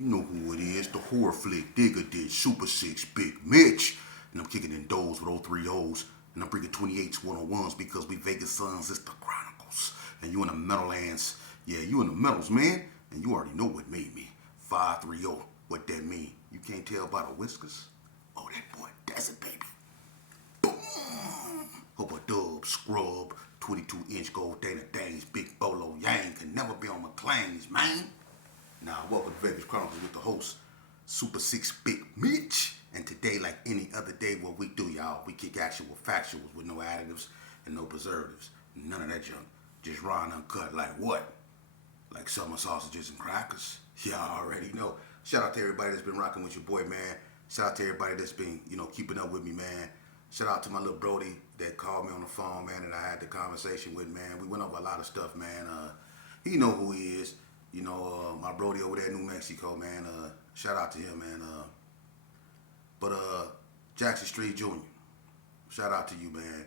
You know who it is, the horror flick digger did Super 6 Big Mitch. And I'm kicking in doors with 03 O's. And I'm bringing 28s 101s because we Vegas Sons, it's the Chronicles. And you in the Meadowlands. Yeah, you in the Metals, man. And you already know what made me. 530. What that mean? You can't tell by the whiskers? Oh, that boy, that's it, baby. Boom! Hope a dub, scrub, 22-inch gold Dana Danes, big bolo yang can never be on McLean's, man. Now, welcome to Vegas Chronicles with the host, Super 6 Big Mitch. And today, like any other day, what we do, y'all, we kick actual factuals with no additives and no preservatives. None of that junk. Just raw and uncut like what? Like summer sausages and crackers. Y'all already know. Shout out to everybody that's been rocking with your boy, man. Shout out to everybody that's been, keeping up with me, man. Shout out to my little Brody that called me on the phone, man, and I had the conversation with, man. We went over a lot of stuff, man. He know who he is. My Brody over there in New Mexico, man. Shout out to him, man. But Jackson Street Jr., shout out to you, man.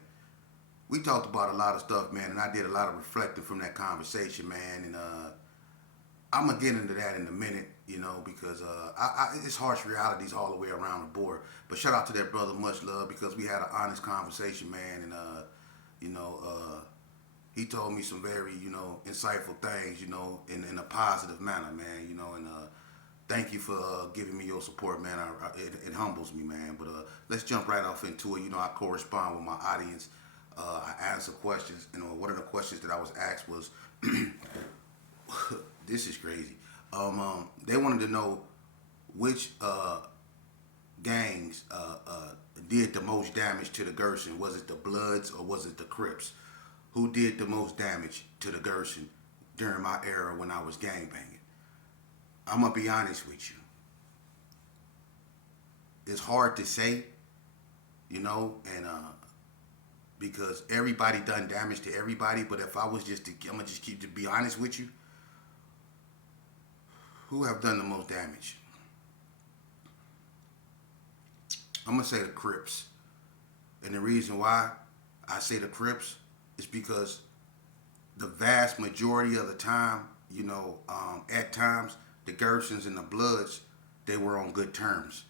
We talked about a lot of stuff, man, and I did a lot of reflecting from that conversation, man. And I'm going to get into that in a minute, because it's harsh realities all the way around the board. But shout out to that brother, much love, because we had an honest conversation, man. And, he told me some very, insightful things, in a positive manner, man, and thank you for giving me your support, man. It humbles me, man. But let's jump right off into it. I correspond with my audience. I answer questions. One of the questions that I was asked was, this is crazy. They wanted to know which gangs did the most damage to the Gerson. Was it the Bloods or was it the Crips? Who did the most damage to the Gerson during my era when I was gangbanging? I'm going to be honest with you. It's hard to say, and because everybody done damage to everybody, but if I was I'm going to just keep to be honest with you, who have done the most damage? I'm going to say the Crips. And the reason why I say the Crips is because the vast majority of the time, at times, the Gersons and the Bloods, they were on good terms.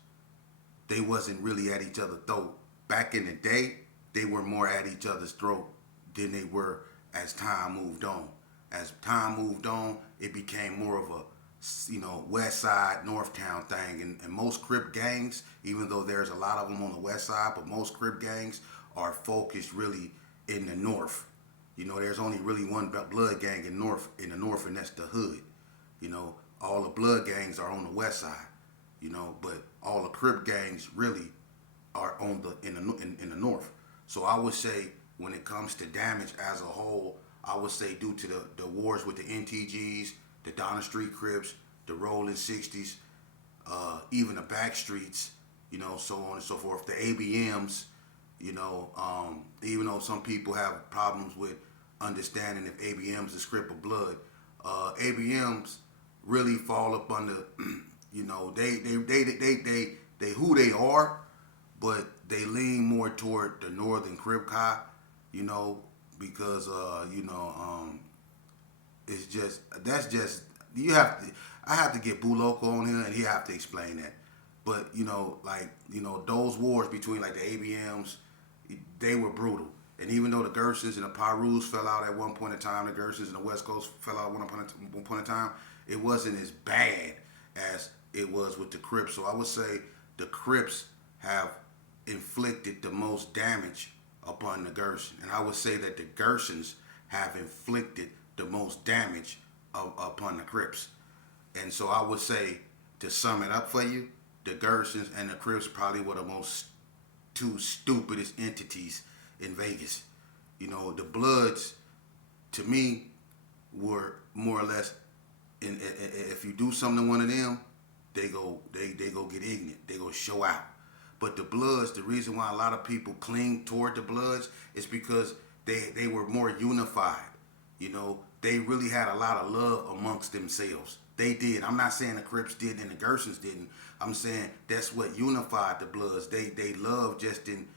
They wasn't really at each other's throat. Back in the day, they were more at each other's throat than they were as time moved on. As time moved on, it became more of a, west side, north town thing. And most Crip gangs, even though there's a lot of them on the west side, but most Crip gangs are focused really in the north. There's only really one blood gang in the north, and that's the Hood. All the blood gangs are on the west side. But all the Crip gangs really are in the north. So I would say when it comes to damage as a whole, I would say due to the wars with the NTGs, the Donna Street Crips, the Rolling 60s, even the back streets, so on and so forth, the ABMs, even though some people have problems with understanding if ABMs is Crip or Blood, ABMs really fall up under, they who they are, but they lean more toward the Northern Crip Kai, because it's just I have to get Boo Loco on here and he have to explain that. But those wars between like the ABMs, they were brutal. And even though the Gersons and the Pirus fell out at one point in time, the Gersons and the West Coast fell out at one point in time, it wasn't as bad as it was with the Crips. So I would say the Crips have inflicted the most damage upon the Gerson. And I would say that the Gersons have inflicted the most damage upon the Crips. And so I would say, to sum it up for you, the Gersons and the Crips probably were the most two stupidest entities in Vegas. The Bloods, to me, were more or less, if you do something to one of them, they go get ignorant. They go show out. But the Bloods, the reason why a lot of people cling toward the Bloods is because they were more unified. They really had a lot of love amongst themselves. They did. I'm not saying the Crips did and the Gersons didn't. I'm saying that's what unified the Bloods. They love just in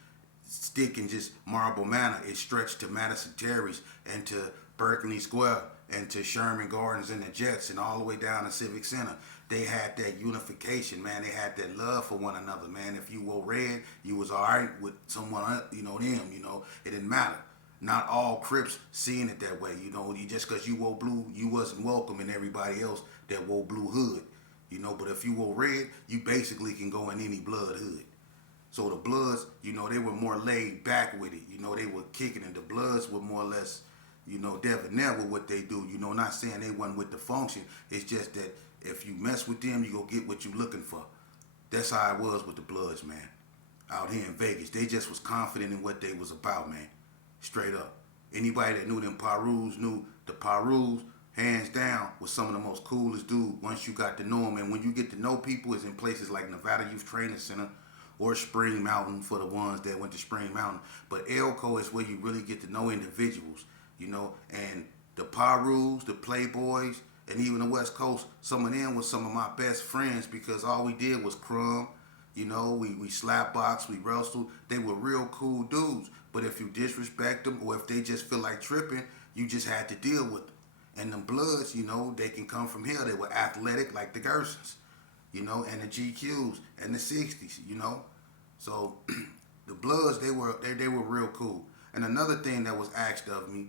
stick in just Marble Manor. It stretched to Madison Terrace and to Berkeley Square and to Sherman Gardens and the Jets and all the way down to Civic Center. they had that unification, man. They had that love for one another, man. If you wore red, you was all right with someone, them, it didn't matter. Not all Crips seeing it that way, you just because you wore blue, you wasn't welcome in everybody else that wore blue hood, but if you wore red, you basically can go in any blood hood. So the Bloods, they were more laid back with it. They were kicking it. The Bloods were more or less, debonair with what they do. Not saying they wasn't with the function. It's just that if you mess with them, you go get what you looking for. That's how it was with the Bloods, man. Out here in Vegas, they just was confident in what they was about, man. Straight up. Anybody that knew them Parus knew the Parus, hands down, was some of the most coolest dudes once you got to know them. And when you get to know people, it's in places like Nevada Youth Training Center, or Spring Mountain for the ones that went to Spring Mountain. But Elko is where you really get to know individuals, and the Parus, the Playboys, and even the West Coast, some of them was some of my best friends because all we did was crumb. We slap box, we wrestled. They were real cool dudes. But if you disrespect them or if they just feel like tripping, you just had to deal with them. And them Bloods, they can come from here. They were athletic like the Gersons, and the GQs and the 60s, So the Bloods, they were real cool. And another thing that was asked of me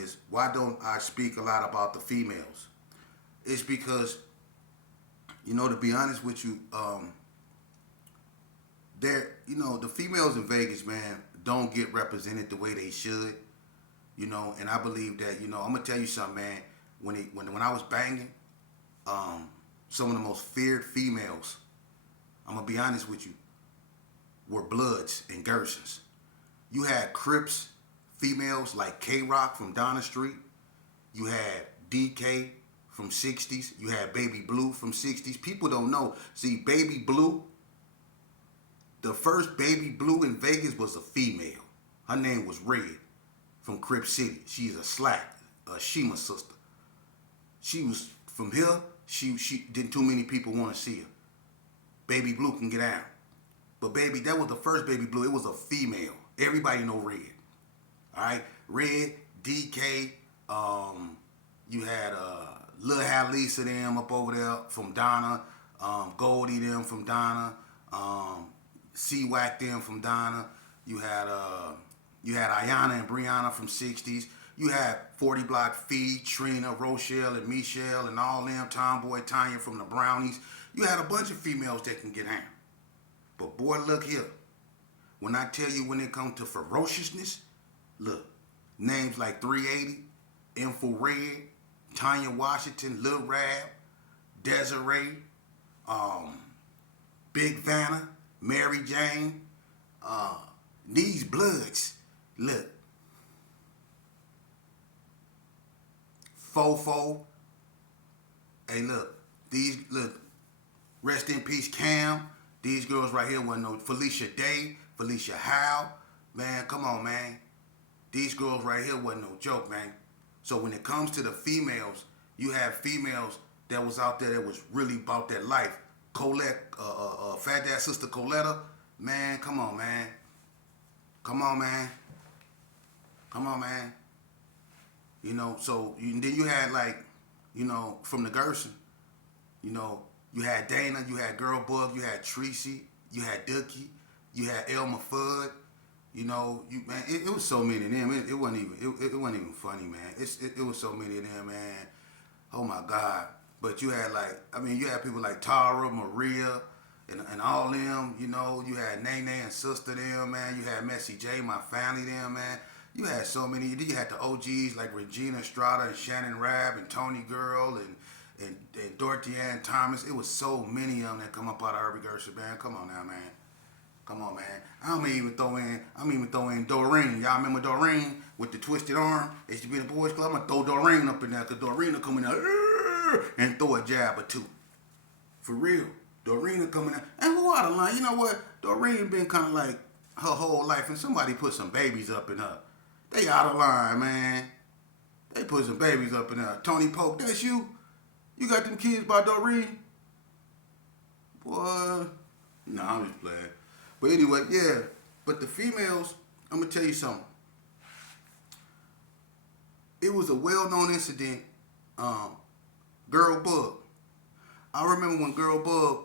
is why don't I speak a lot about the females? It's because, to be honest with you, the females in Vegas, man, don't get represented the way they should, and I believe that, I'm gonna tell you something, man. When I was banging, some of the most feared females, I'm gonna be honest with you, were Bloods and Gersons. You had Crips females like K-Rock from Donna Street. You had DK from 60s. You had Baby Blue from 60s. People don't know. See, Baby Blue, the first Baby Blue in Vegas was a female. Her name was Red from Crip City. She's a Slack, a Shima sister. She was from here. She didn't too many people want to see her. Baby Blue can get out. But baby, that was the first Baby Blue. It was a female. Everybody know Red. All right, Red, DK. You had Lil Halisa them up over there from Donna. Goldie them from Donna. C-Wack them from Donna. You had Ayana and Brianna from 60s. You had 40 Block Fee, Trina, Rochelle, and Michelle, and all them. Tomboy Tanya from the Brownies. You had a bunch of females that can get down. But boy, look here. When I tell you when it comes to ferociousness, look, names like 380, Info Red, Tanya Washington, Lil Rab, Desiree, Big Vanna, Mary Jane, these Bloods, look, Fofo, hey look, rest in peace Cam, these girls right here wasn't no Felicia Day, Felicia Howe, man, come on, man. These girls right here wasn't no joke, man. So when it comes to the females, you have females that was out there that was really about that life. Colette, Fat Dad Sister Coletta, man, come on, man. Come on, man. Come on, man. Then you had from the Gerson, you had Dana, you had Girl Bug, you had Tracy, you had Dookie, you had Elma Fudd, it was so many of them. It wasn't even funny, man. It was so many of them, man. Oh my God. But you had you had people like Tara, Maria, and all them, you had Nene and Sister them, man. You had Messy J, my family them, man. You had so many. Then you had the OGs like Regina Estrada and Shannon Rabb and Tony Girl and Dorothy Ann Thomas. It was so many of them that come up out of Irving Gershon, man. Come on now, man. Come on, man. I'm even throw in Doreen. Y'all remember Doreen with the twisted arm? It used to be the boys club. I'm gonna throw Doreen up in there because Doreen will come in there and throw a jab or two. For real. Doreen will come in there. And who out of line? You know what? Doreen been kind of like her whole life, and somebody put some babies up in her. They out of line, man. They put some babies up in there. Tony Pope, that's you? You got them kids by Doreen? Boy. No, I'm just playing. But anyway, yeah. But the females, I'm going to tell you something. It was a well-known incident. Girl Bug. I remember when Girl Bug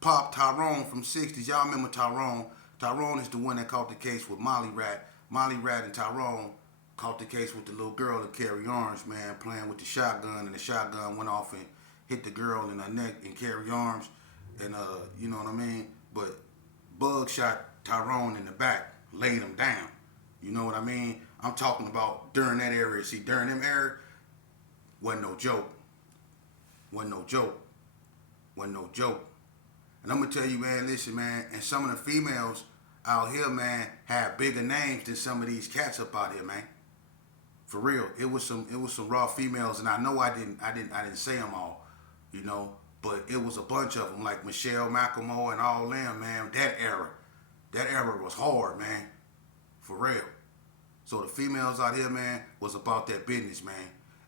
popped Tyrone from 60s. Y'all remember Tyrone? Tyrone is the one that caught the case with Molly Rat. Molly Rat and Tyrone caught the case with the little girl that carried arms, man, playing with the shotgun, and the shotgun went off and hit the girl in her neck and carried arms, and you know what I mean. But Bug shot Tyrone in the back, laid him down. You know what I mean? I'm talking about during that area. See, during them era, wasn't no joke. Wasn't no joke. Wasn't no joke. And I'm gonna tell you, man, listen, man, and some of the females out here, man, have bigger names than some of these cats up out here, man. For real. It was some raw females, and I know I didn't say them all, you know, but it was a bunch of them, like Michelle McLemore and all them, man. That era was hard, man. For real. So the females out here, man, was about that business, man.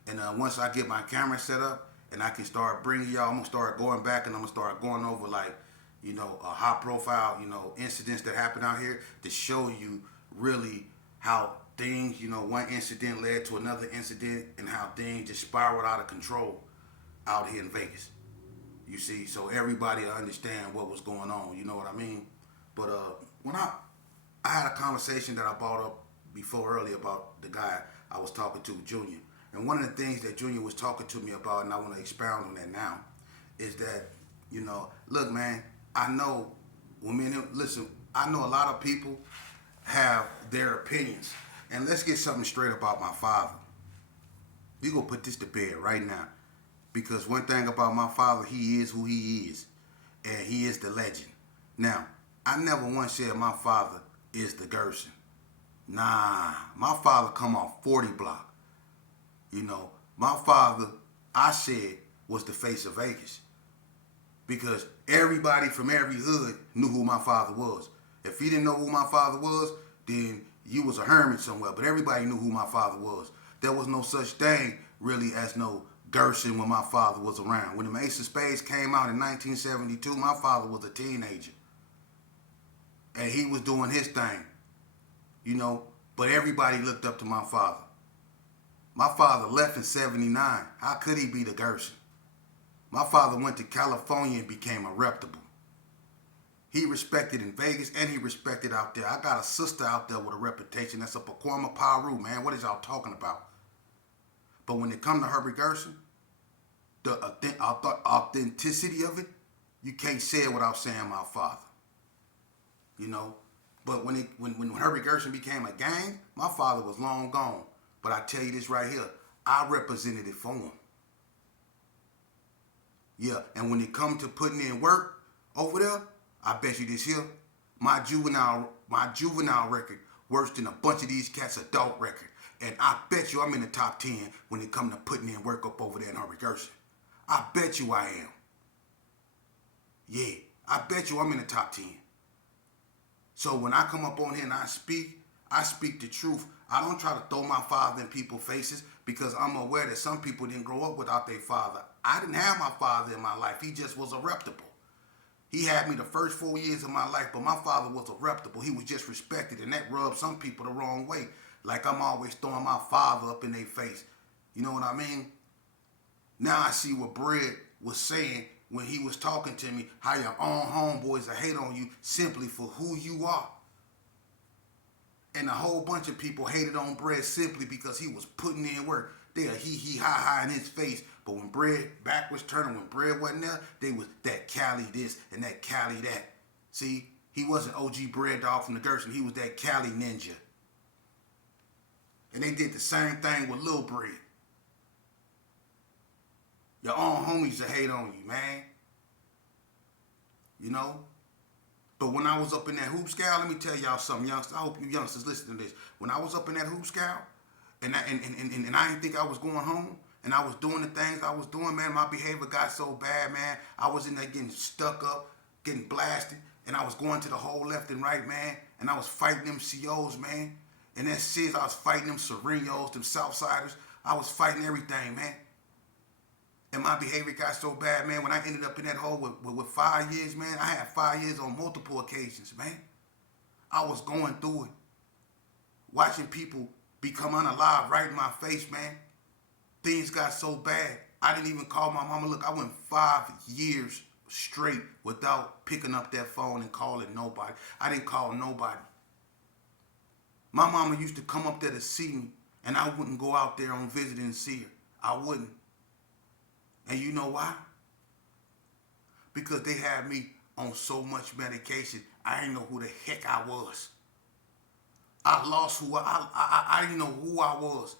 And once I get my camera set up and I can start bringing y'all, I'm gonna start going back and I'm gonna start going over, like, you know, a high profile, you know, incidents that happen out here to show you really how things, you know, one incident led to another incident and how things just spiraled out of control out here in Vegas. You see, so everybody understand what was going on, you know what I mean? But when I had a conversation that I brought up before earlier about the guy I was talking to, Junior. And one of the things that Junior was talking to me about, and I want to expound on that now, is that, you know, look, man, I know listen, I know a lot of people have their opinions. And let's get something straight about my father. We gonna put this to bed right now. Because one thing about my father, he is who he is. And he is the legend. Now, I never once said my father is the Gerson. Nah, my father come off 40 block. You know, my father, I said, was the face of Vegas. Because everybody from every hood knew who my father was. If you didn't know who my father was, then you was a hermit somewhere. But everybody knew who my father was. There was no such thing really as no Gerson when my father was around. When the Ace of Spades came out in 1972, my father was a teenager. And he was doing his thing. You know, but everybody looked up to my father. My father left in 79. How could he be the Gerson? My father went to California and became a reputable. He respected in Vegas and he respected out there. I got a sister out there with a reputation. That's a Pacoima Paru, man. What is y'all talking about? But when it come to Herbert Gerson, the authenticity of it, you can't say it without saying my father. You know? But when Herbert Gerson became a gang, my father was long gone. But I tell you this right here, I represented it for him. Yeah, and when it come to putting in work over there, I bet you this here, my juvenile record worse than a bunch of these cats' adult record. And I bet you I'm in the top 10 when it come to putting in work up over there in Herbert Gerson. I bet you I am. Yeah, I bet you I'm in the top 10. So when I come up on here and I speak the truth. I don't try to throw my father in people's faces because I'm aware that some people didn't grow up without their father. I didn't have my father in my life. He just was a reputable. He had me the first 4 years of my life, but my father was a reputable. He was just respected, and that rubbed some people the wrong way. Like I'm always throwing my father up in their face. You know what I mean? Now I see what Bread was saying when he was talking to me, how your own homeboys will hate on you simply for who you are. And a whole bunch of people hated on Bread simply because he was putting in work. They are hee ha ha in his face. But when Bread back was turning, when Bread wasn't there, they was that Cali this and that Cali that. See, he wasn't OG Bread Dog from the Gerson. He was that Cali ninja. And they did the same thing with Lil Bread. Your own homies will hate on you, man. You know? But when I was up in that hoop scout, let me tell y'all something, youngsters. I hope you youngsters listen to this. When I was up in that hoop scout, and I didn't think I was going home, and I was doing the things I was doing, man, my behavior got so bad, man. I was in there getting stuck up, getting blasted, and I was going to the whole left and right, man, and I was fighting them COs, man. And that shit, I was fighting them Serenos, them Southsiders. I was fighting everything, man. And my behavior got so bad, man, when I ended up in that hole with 5 years, man, I had 5 years on multiple occasions, man. I was going through it. Watching people become unalive right in my face, man. Things got so bad. I didn't even call my mama. Look, I went 5 years straight without picking up that phone and calling nobody. I didn't call nobody. My mama used to come up there to see me, and I wouldn't go out there on visit and see her. I wouldn't. And you know why? Because they had me on so much medication, I didn't know who the heck I was. I lost who I didn't know who I was.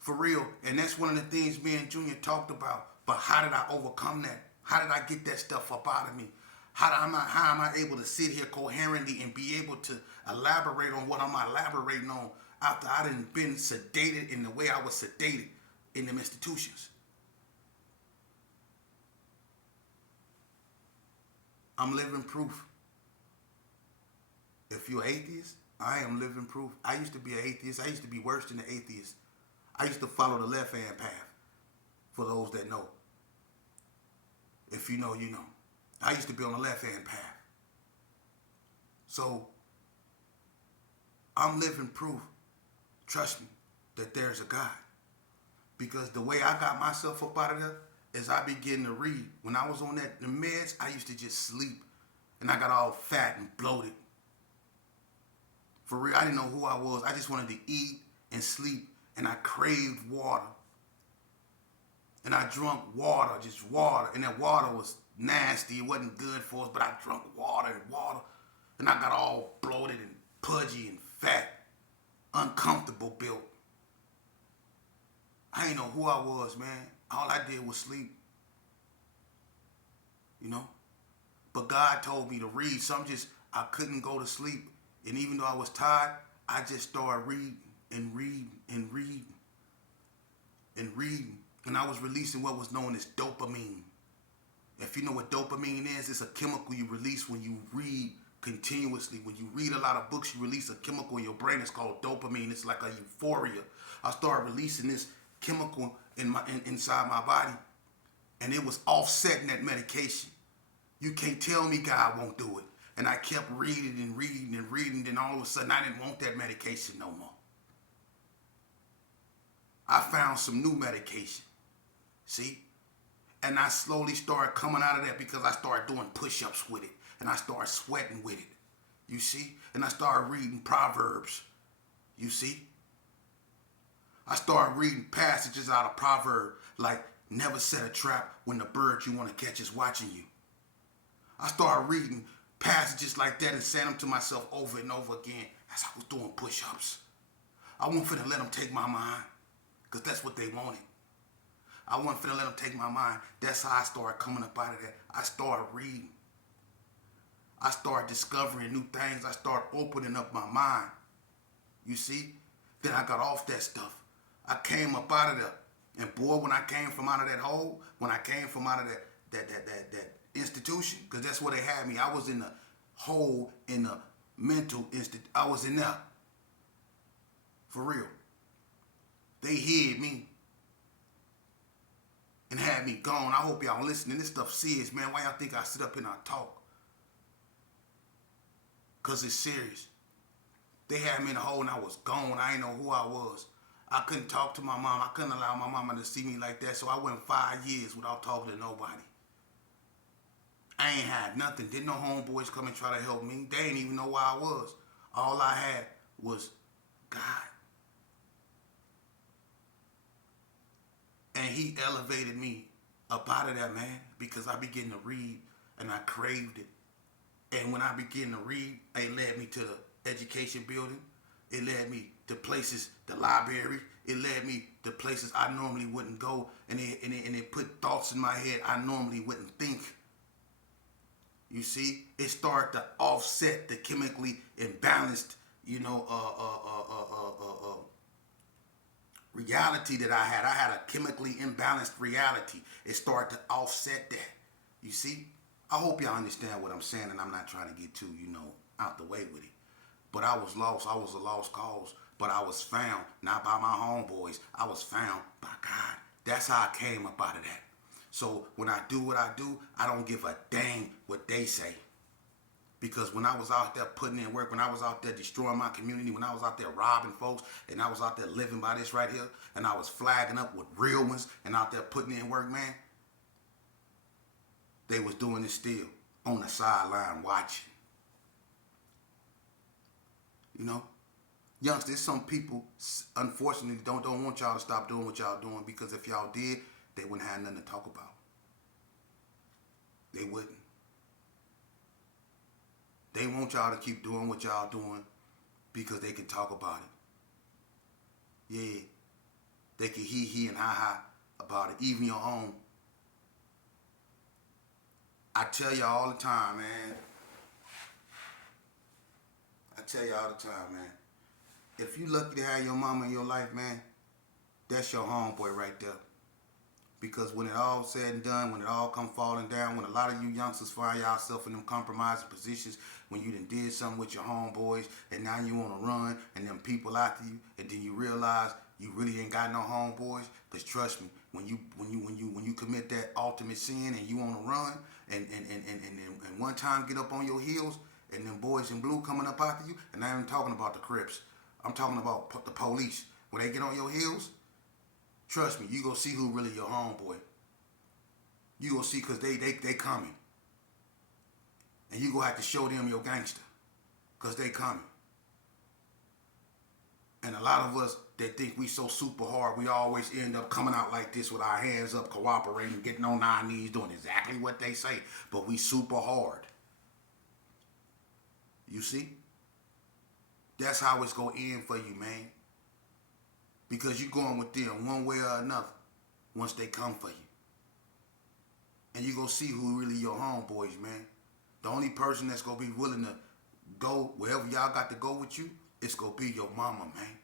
For real. And that's one of the things me and Junior talked about. But how did I overcome that? How did I get that stuff up out of me? How am I able to sit here coherently and be able to elaborate on what I'm elaborating on after I done been sedated in the way I was sedated in them institutions? I'm living proof. If you're atheist, I am living proof. I used to be an atheist. I used to be worse than an atheist. I used to follow the left-hand path, for those that know. If you know, you know. I used to be on the left-hand path. So, I'm living proof, trust me, that there's a God. Because the way I got myself up out of there is I began to read. When I was on the meds, I used to just sleep. And I got all fat and bloated. For real, I didn't know who I was. I just wanted to eat and sleep. And I craved water. And I drunk water, just water. And that water was nasty. It wasn't good for us, but I drunk water and water. And I got all bloated and pudgy and fat. Uncomfortable built. I didn't know who I was, man. All I did was sleep. You know? But God told me to read. So I couldn't go to sleep. And even though I was tired, I just started reading and reading and reading and reading. And I was releasing what was known as dopamine. If you know what dopamine is, it's a chemical you release when you read continuously. When you read a lot of books, you release a chemical in your brain. It's called dopamine. It's like a euphoria. I started releasing this chemical inside my body, and it was offsetting that medication. You can't tell me God won't do it. And I kept reading and reading and reading, and all of a sudden I didn't want that medication no more. I found some new medication. See? And I slowly started coming out of that because I started doing push-ups with it. And I started sweating with it. You see? And I started reading Proverbs. You see? I started reading passages out of Proverbs like, never set a trap when the bird you want to catch is watching you. I started reading passages like that and saying them to myself over and over again as I was doing push-ups. I wasn't finna let them take my mind, because that's what they wanted. I wasn't finna let them take my mind. That's how I started coming up out of that. I started reading. I started discovering new things. I started opening up my mind. You see? Then I got off that stuff. I came up out of there. And boy, when I came from out of that hole, when I came from out of that institution, because that's where they had me. I was in the hole in the mental institute. I was in there. For real. They hid me and had me gone. I hope y'all listening. This stuff serious, man. Why y'all think I sit up here and I talk? Because it's serious. They had me in the hole and I was gone. I didn't know who I was. I couldn't talk to my mom. I couldn't allow my mama to see me like that. So I went 5 years without talking to nobody. I ain't had nothing. Didn't no homeboys come and try to help me. They didn't even know where I was. All I had was God. And he elevated me up out of that, man, because I began to read and I craved it. And when I began to read, it led me to the education building. It led me to places, the library. It led me to places I normally wouldn't go. And it put thoughts in my head I normally wouldn't think. You see, it started to offset the chemically imbalanced, reality that I had. I had a chemically imbalanced reality. It started to offset that. You see? I hope y'all understand what I'm saying, and I'm not trying to get too, out the way with it. But I was lost. I was a lost cause. But I was found, not by my homeboys. I was found by God. That's how I came up out of that. So when I do what I do, I don't give a dang what they say. Because when I was out there putting in work, when I was out there destroying my community, when I was out there robbing folks, and I was out there living by this right here, and I was flagging up with real ones and out there putting in work, man, they was doing it still on the sideline watching. You know? Youngsters, some people, unfortunately, don't want y'all to stop doing what y'all doing, because if y'all did, they wouldn't have nothing to talk about. They wouldn't. They want y'all to keep doing what y'all doing because they can talk about it. Yeah. They can he and ha about it. Even your own. I tell y'all all the time, man. I tell you all the time, man. If you lucky to have your mama in your life, man, that's your homeboy right there. Because when it all said and done, when it all come falling down, when a lot of you youngsters find yourself in them compromising positions, when you done did something with your homeboys and now you on a run and them people after you, and then you realize you really ain't got no homeboys. Cause trust me, when you commit that ultimate sin and you on a run and one time get up on your heels and them boys in blue coming up after you, and I ain't talking about the Crips, I'm talking about the police. When they get on your heels, trust me, you gonna see who really your homeboy. You gonna see, cause they coming. And you gonna have to show them your gangster. Cause they coming. And a lot of us that think we so super hard, we always end up coming out like this with our hands up, cooperating, getting on our knees, doing exactly what they say. But we super hard. You see? That's how it's gonna end for you, man. Because you going with them one way or another once they come for you. And you gonna see who really your homeboys, man. The only person that's gonna be willing to go wherever y'all got to go with you, it's gonna be your mama, man.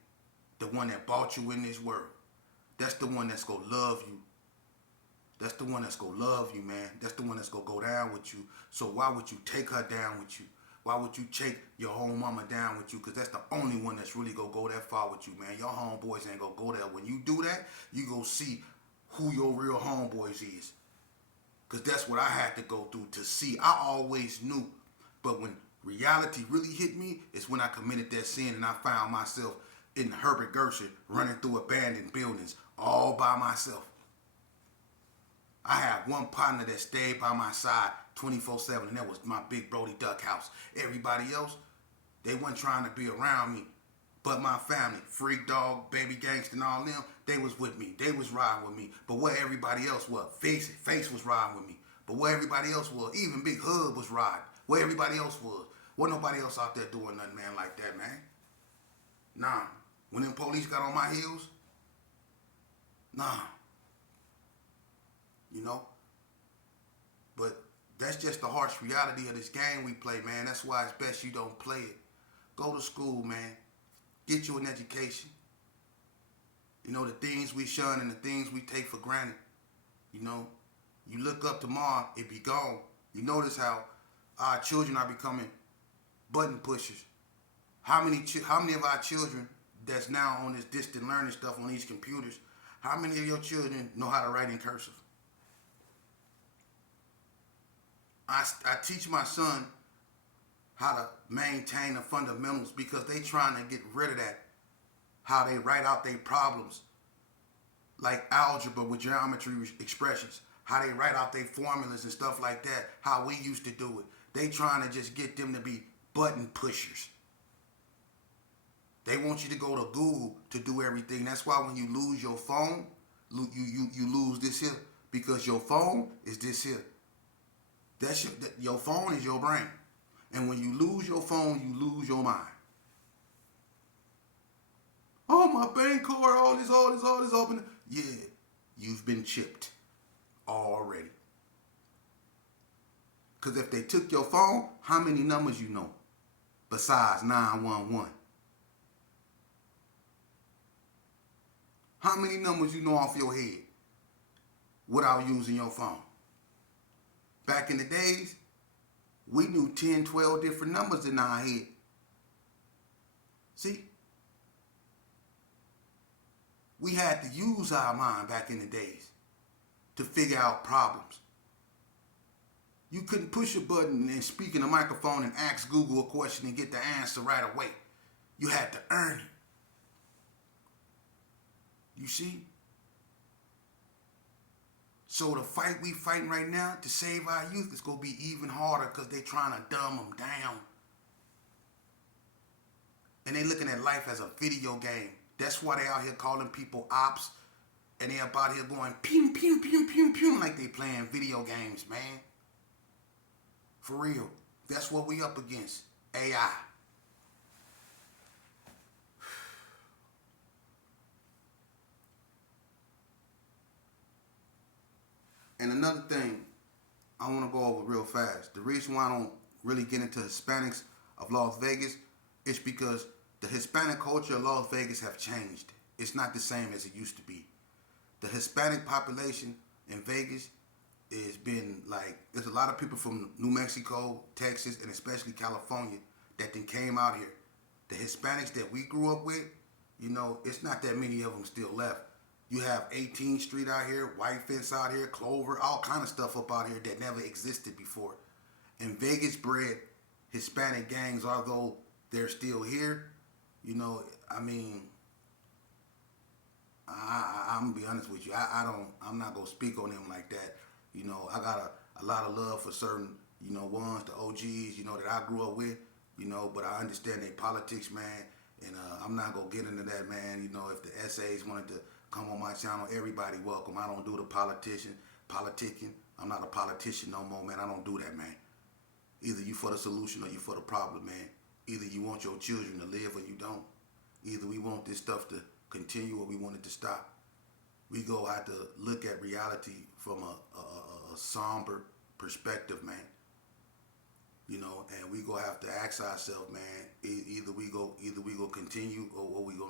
The one that brought you in this world. That's the one that's gonna love you. That's the one that's gonna love you, man. That's the one that's gonna go down with you. So why would you take her down with you? Why would you take your own mama down with you? Because that's the only one that's really going to go that far with you, man. Your homeboys ain't going to go there. When you do that, you going to see who your real homeboys is. Because that's what I had to go through to see. I always knew. But when reality really hit me, it's when I committed that sin and I found myself in Herbert Gershon running through abandoned buildings all by myself. I had one partner that stayed by my side 24/7, and that was my big Brody Duck House. Everybody else, they wasn't trying to be around me. But my family, Freak Dog, Baby Gangsta, and all them, they was with me. They was riding with me. But where everybody else was, Face was riding with me. But where everybody else was, even Big Hub was riding. Where everybody else was. Wasn't nobody else out there doing nothing, man, like that, man. Nah. When them police got on my heels, nah. You know? But that's just the harsh reality of this game we play, man. That's why it's best you don't play it. Go to school, man. Get you an education. You know, the things we shun and the things we take for granted. You know, you look up tomorrow, it be gone. You notice how our children are becoming button pushers. How many of our children that's now on this distant learning stuff on these computers, how many of your children know how to write in cursive? I teach my son how to maintain the fundamentals because they trying to get rid of that. How they write out their problems, like algebra with geometry expressions. How they write out their formulas and stuff like that. How we used to do it. They trying to just get them to be button pushers. They want you to go to Google to do everything. That's why when you lose your phone, you lose this here. Because your phone is this here. Your phone is your brain. And when you lose your phone, you lose your mind. Oh, my bank card, all this open. Yeah, you've been chipped already. Because if they took your phone, how many numbers you know besides 911? How many numbers you know off your head without using your phone? Back in the days, we knew 10, 12 different numbers in our head. See? We had to use our mind back in the days to figure out problems. You couldn't push a button and speak in a microphone and ask Google a question and get the answer right away. You had to earn it. You see? So the fight we fighting right now to save our youth is going to be even harder because they trying to dumb them down. And they looking at life as a video game. That's why they out here calling people ops. And they up out here going pew, pew, pew, pew, pew, like they playing video games, man. For real. That's what we up against. AI. And another thing I want to go over real fast. The reason why I don't really get into Hispanics of Las Vegas is because the Hispanic culture of Las Vegas have changed. It's not the same as it used to be. The Hispanic population in Vegas has been like, there's a lot of people from New Mexico, Texas, and especially California that then came out here. The Hispanics that we grew up with, you know, it's not that many of them still left. You have 18th Street out here, White Fence out here, Clover, all kind of stuff up out here that never existed before. And Vegas bred Hispanic gangs, although they're still here, you know, I mean, I'm gonna be honest with you. I'm not gonna speak on them like that. You know, I got a lot of love for certain, you know, ones, the OGs, you know, that I grew up with, you know, but I understand their politics, man. And I'm not gonna get into that, man. You know, if the essays wanted to come on my channel, everybody welcome. I don't do the politicking. I'm not a politician no more, man. I don't do that, man. Either you for the solution or you for the problem, man. Either you want your children to live or you don't. Either we want this stuff to continue or we want it to stop. We go have to look at reality from a somber perspective, man. You know, and we go have to ask ourselves, man. Either we go continue or we go